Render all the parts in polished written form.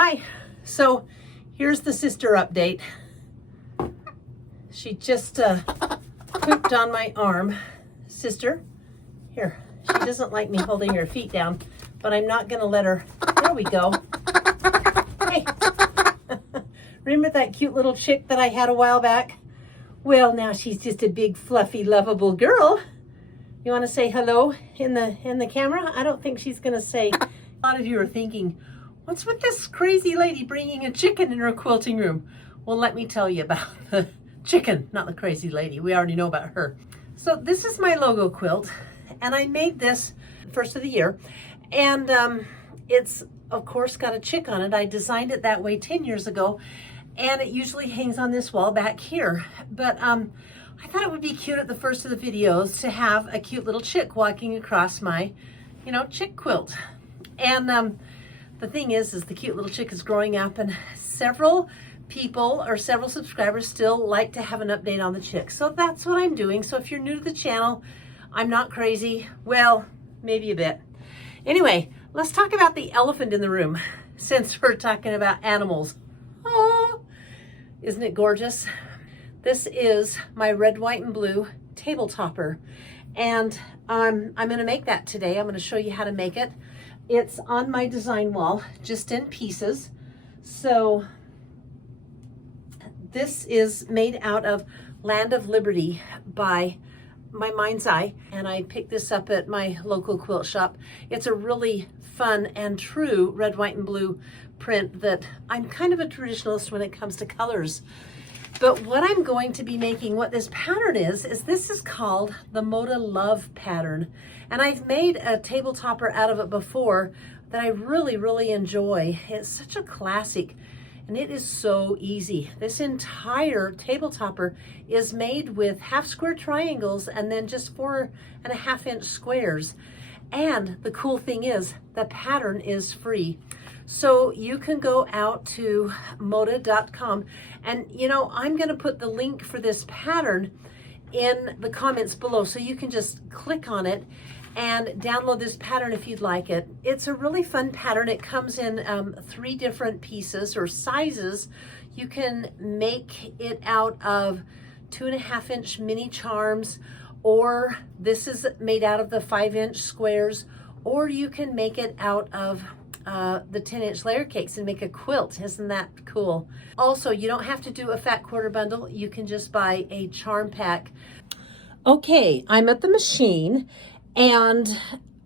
Hi, so here's the sister update. She just pooped on my arm. Sister, here, she doesn't like me holding her feet down, but I'm not gonna let her, there we go. Hey, remember that cute little chick that I had a while back? Well, now she's just a big, fluffy, lovable girl. You wanna say hello in the camera? I don't think she's gonna say. A lot of you are thinking, what's with this crazy lady bringing a chicken in her quilting room? Well, let me tell you about the chicken, not the crazy lady. We already know about her. So this is my logo quilt, and I made this first of the year, and it's of course got a chick on it. I designed it that way 10 years ago, and it usually hangs on this wall back here. But I thought it would be cute at the first of the videos to have a cute little chick walking across my, chick quilt. And the thing is the cute little chick is growing up, and several people or several subscribers still like to have an update on the chick. So that's what I'm doing. So if you're new to the channel, I'm not crazy. Well, maybe a bit. Anyway, let's talk about the elephant in the room since we're talking about animals. Oh, isn't it gorgeous? This is my red, white, and blue table topper. And I'm gonna make that today. I'm gonna show you how to make it. It's on my design wall, just in pieces. So this is made out of Land of Liberty by my Mind's Eye, and I picked this up at my local quilt shop. It's a really fun and true red, white, and blue print that I'm kind of a traditionalist when it comes to colors. But what I'm going to be making, what this pattern is this is called the Moda Love Pattern. And I've made a table topper out of it before that I really, really enjoy. It's such a classic, and it is so easy. This entire table topper is made with half square triangles and then just 4.5 inch squares. And the cool thing is the pattern is free. So you can go out to moda.com, and I'm gonna put the link for this pattern in the comments below, so you can just click on it and download this pattern if you'd like it. It's a really fun pattern. It comes in 3 different pieces or sizes. You can make it out of 2.5 inch mini charms, or this is made out of the 5 inch squares, or you can make it out of the 10 inch layer cakes and make a quilt. Isn't that cool? Also, you don't have to do a fat quarter bundle. You can just buy a charm pack. Okay, I'm at the machine, and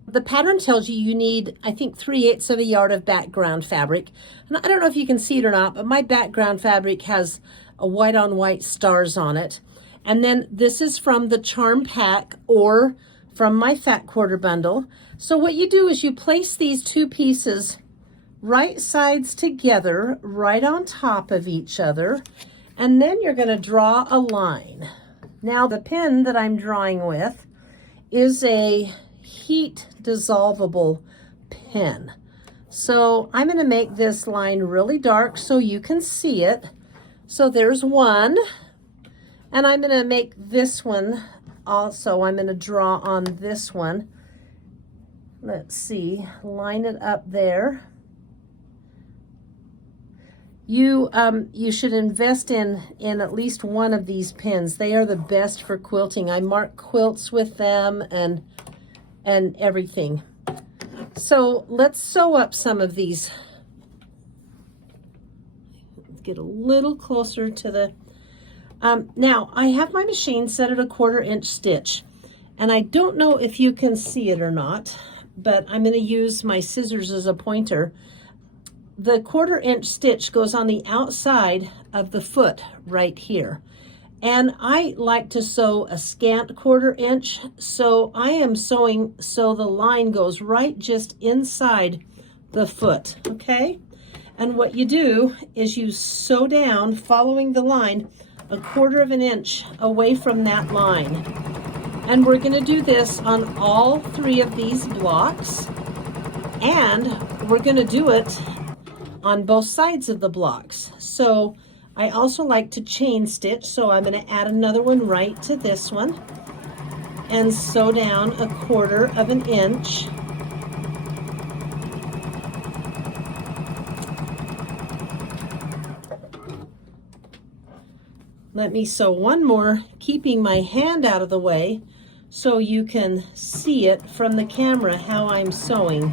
the pattern tells you need, I think, 3/8 of a yard of background fabric. And I don't know if you can see it or not, but my background fabric has a white on white stars on it. And then this is from the charm pack or from my fat quarter bundle. So what you do is you place these 2 pieces right sides together, right on top of each other, and then you're gonna draw a line. Now the pen that I'm drawing with is a heat dissolvable pen. So I'm gonna make this line really dark so you can see it. So there's one, and I'm gonna make this one also. I'm gonna draw on this one. Let's see, line it up there. You should invest in at least one of these pens. They are the best for quilting. I mark quilts with them and everything. So let's sew up some of these. Let's get a little closer to the, now I have my machine set at a 1/4 inch stitch, and I don't know if you can see it or not, but I'm going to use my scissors as a pointer. The 1/4 inch stitch goes on the outside of the foot right here. And I like to sew a scant 1/4 inch, so I am sewing so the line goes right just inside the foot, okay? And what you do is you sew down following the line 1/4 inch away from that line. And we're gonna do this on all 3 of these blocks, and we're gonna do it on both sides of the blocks. So I also like to chain stitch, so I'm gonna add another one right to this one and sew down 1/4 inch. Let me sew one more, keeping my hand out of the way so you can see it from the camera how I'm sewing.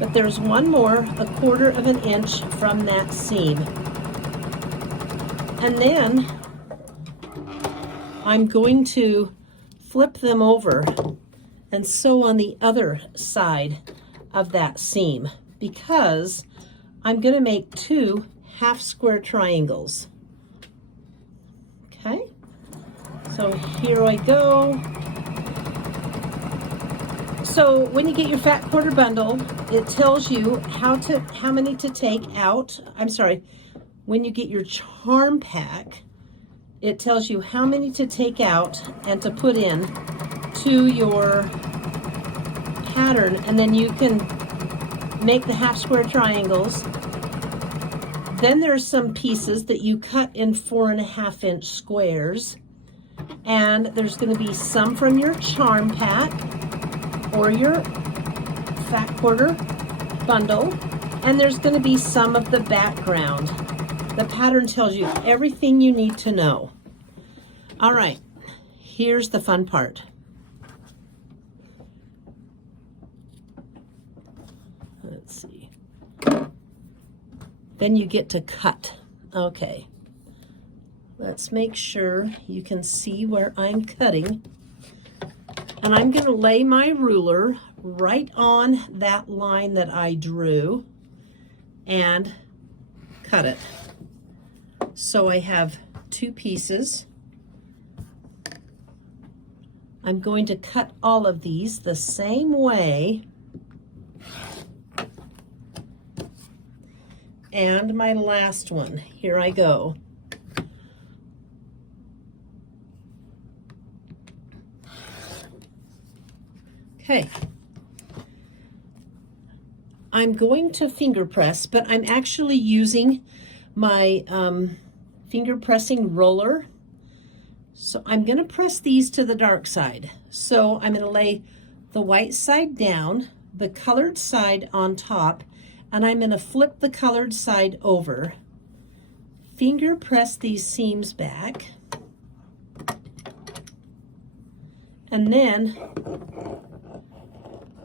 But there's one more, 1/4 of an inch from that seam. And then I'm going to flip them over and sew on the other side of that seam because I'm going to make 2 half square triangles. Okay, so here I go. So when you get your fat quarter bundle, it tells you how many to take out. I'm sorry, when you get your charm pack, it tells you how many to take out and to put in to your pattern, and then you can make the half square triangles. Then there's some pieces that you cut in 4.5 inch squares, and there's going to be some from your charm pack or your fat quarter bundle, and there's going to be some of the background. The pattern tells you everything you need to know. All right, here's the fun part. Let's see. Then you get to cut. Okay, let's make sure you can see where I'm cutting. And I'm going to lay my ruler right on that line that I drew and cut it. So I have 2 pieces. I'm going to cut all of these the same way. And my last one, here I go. Okay. I'm going to finger press, but I'm actually using my finger pressing roller. So I'm going to press these to the dark side. So I'm going to lay the white side down, the colored side on top, and I'm going to flip the colored side over. Finger press these seams back. And then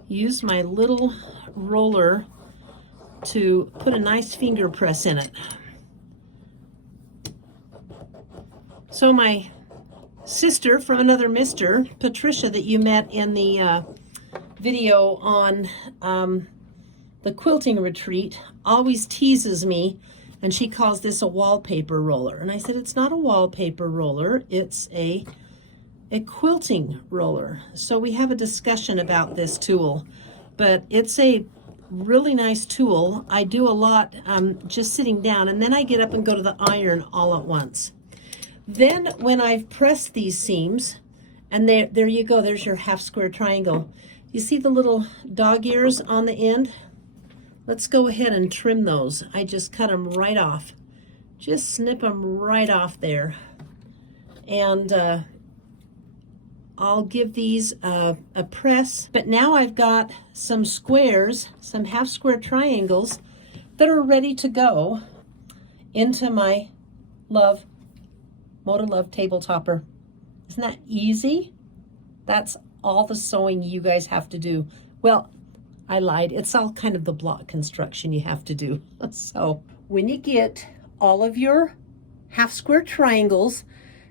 use my little roller to put a nice finger press in it. So my sister from another mister, Patricia, that you met in the video on the quilting retreat, always teases me, and she calls this a wallpaper roller. And I said, it's not a wallpaper roller, it's a quilting roller. So we have a discussion about this tool, but it's a really nice tool. I do a lot just sitting down, and then I get up and go to the iron all at once. Then when I've pressed these seams, and there you go, there's your half square triangle. You see the little dog ears on the end? Let's go ahead and trim those. I just cut them right off. Just snip them right off there. And I'll give these a press. But now I've got some squares, some half square triangles that are ready to go into my Moda Love table topper. Isn't that easy? That's all the sewing you guys have to do. Well, I lied. It's all kind of the block construction you have to do. So when you get all of your half square triangles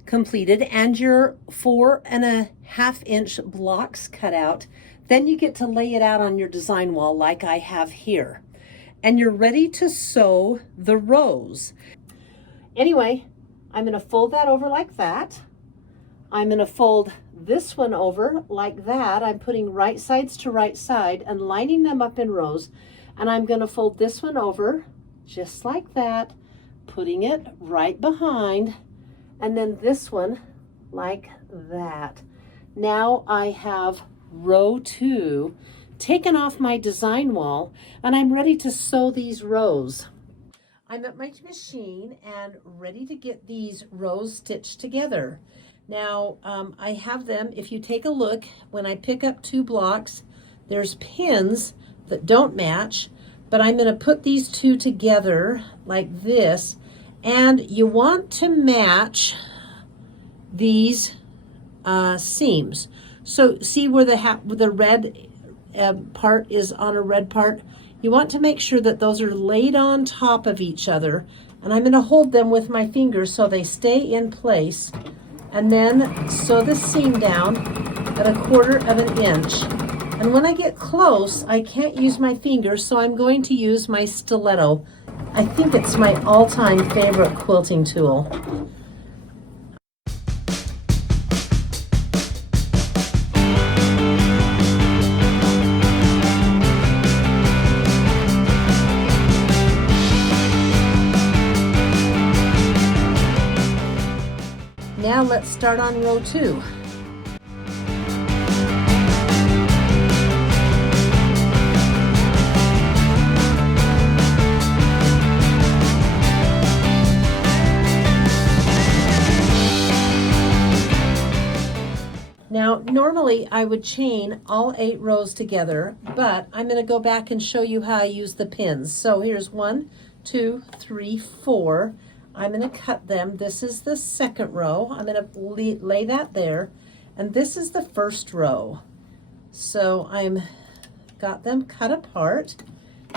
completed and your 4.5 inch blocks cut out, then you get to lay it out on your design wall like I have here. And you're ready to sew the rows. Anyway, I'm going to fold that over like that. I'm going to fold this one over like that. I'm putting right sides to right side and lining them up in rows. And I'm going to fold this one over just like that, putting it right behind, and then this one like that. Now I have row 2 taken off my design wall, and I'm ready to sew these rows. I'm at my machine and ready to get these rows stitched together. Now I have them, if you take a look, when I pick up 2 blocks, there's pins that don't match, but I'm going to put these 2 together like this, And you want to match these seams. So see where the red part is on a red part? You want to make sure that those are laid on top of each other. And I'm going to hold them with my fingers so they stay in place. And then sew the seam down at 1/4 inch. And when I get close, I can't use my fingers, so I'm going to use my stiletto. I think it's my all-time favorite quilting tool. Now let's start on row 2. Now, normally I would chain all 8 rows together, but I'm going to go back and show you how I use the pins. So here's 1, 2, 3, 4. I'm going to cut them. This is the second row. I'm going to lay that there. And this is the first row. So I'm got them cut apart.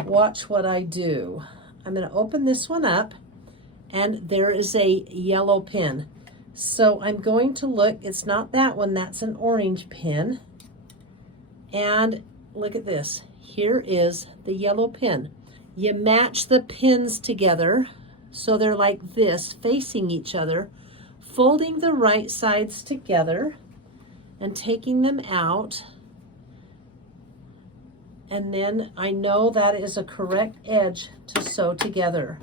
Watch what I do. I'm going to open this one up, and there is a yellow pin. So I'm going to look, it's not that one, that's an orange pin. And look at this. Here is the yellow pin. You match the pins together so they're like this, facing each other, folding the right sides together and taking them out. And then I know that is a correct edge to sew together.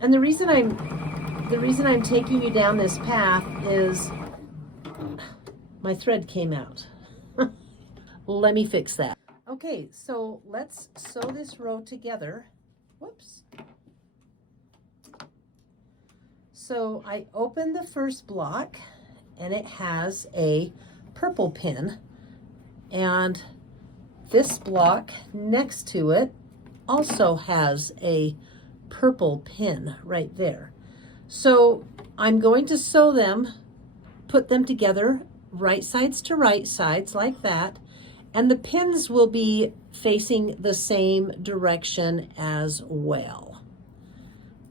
And the reason I'm taking you down this path is my thread came out. Let me fix that. Okay, so let's sew this row together. Whoops. So I open the first block and it has a purple pin, and this block next to it also has a purple pin right there. So I'm going to sew them, put them together, right sides to right sides like that, and the pins will be facing the same direction as well.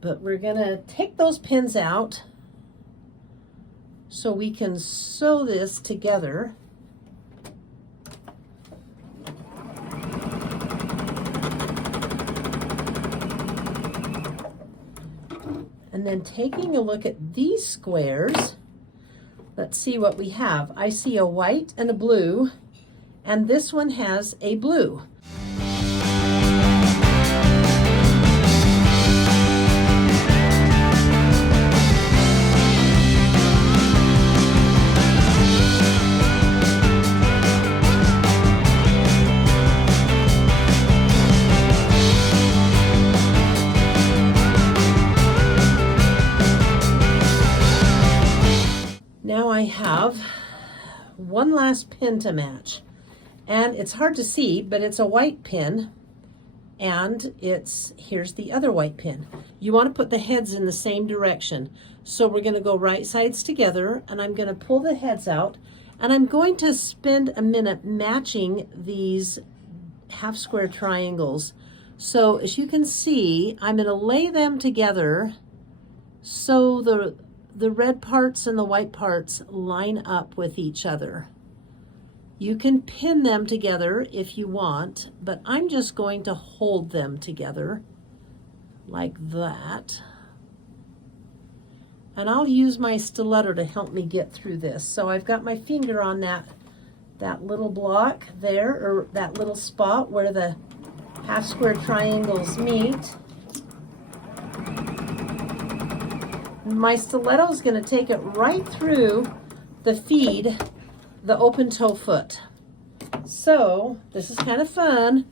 But we're gonna take those pins out so we can sew this together. And then taking a look at these squares, let's see what we have. I see a white and a blue, and this one has a blue. Now I have one last pin to match, and it's hard to see, but it's a white pin, and here's the other white pin. You want to put the heads in the same direction. So we're going to go right sides together, and I'm going to pull the heads out, and I'm going to spend a minute matching these half square triangles. So as you can see, I'm going to lay them together so the red parts and the white parts line up with each other. You can pin them together if you want, but I'm just going to hold them together like that. And I'll use my stiletto to help me get through this. So I've got my finger on that little block there, or that little spot where the half square triangles meet. My stiletto is going to take it right through the feed, the open toe foot. So this is kind of fun.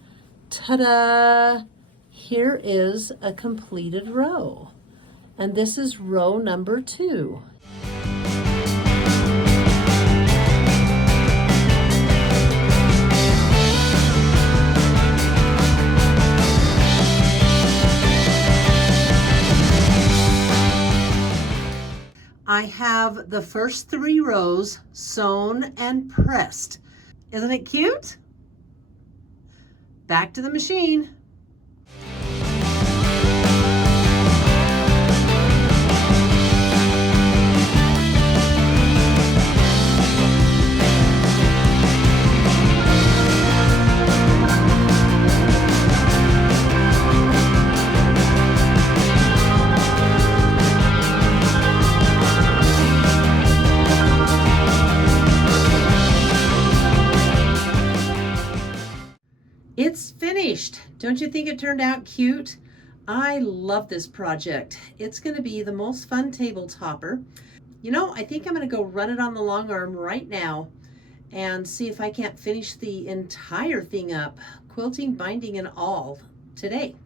Ta-da! Here is a completed row. And this is row number 2. I have the first 3 rows sewn and pressed. Isn't it cute? Back to the machine. It's finished. Don't you think it turned out cute? I love this project. It's going to be the most fun table topper. You know, I think I'm going to go run it on the long arm right now and see if I can't finish the entire thing up, quilting, binding, and all today.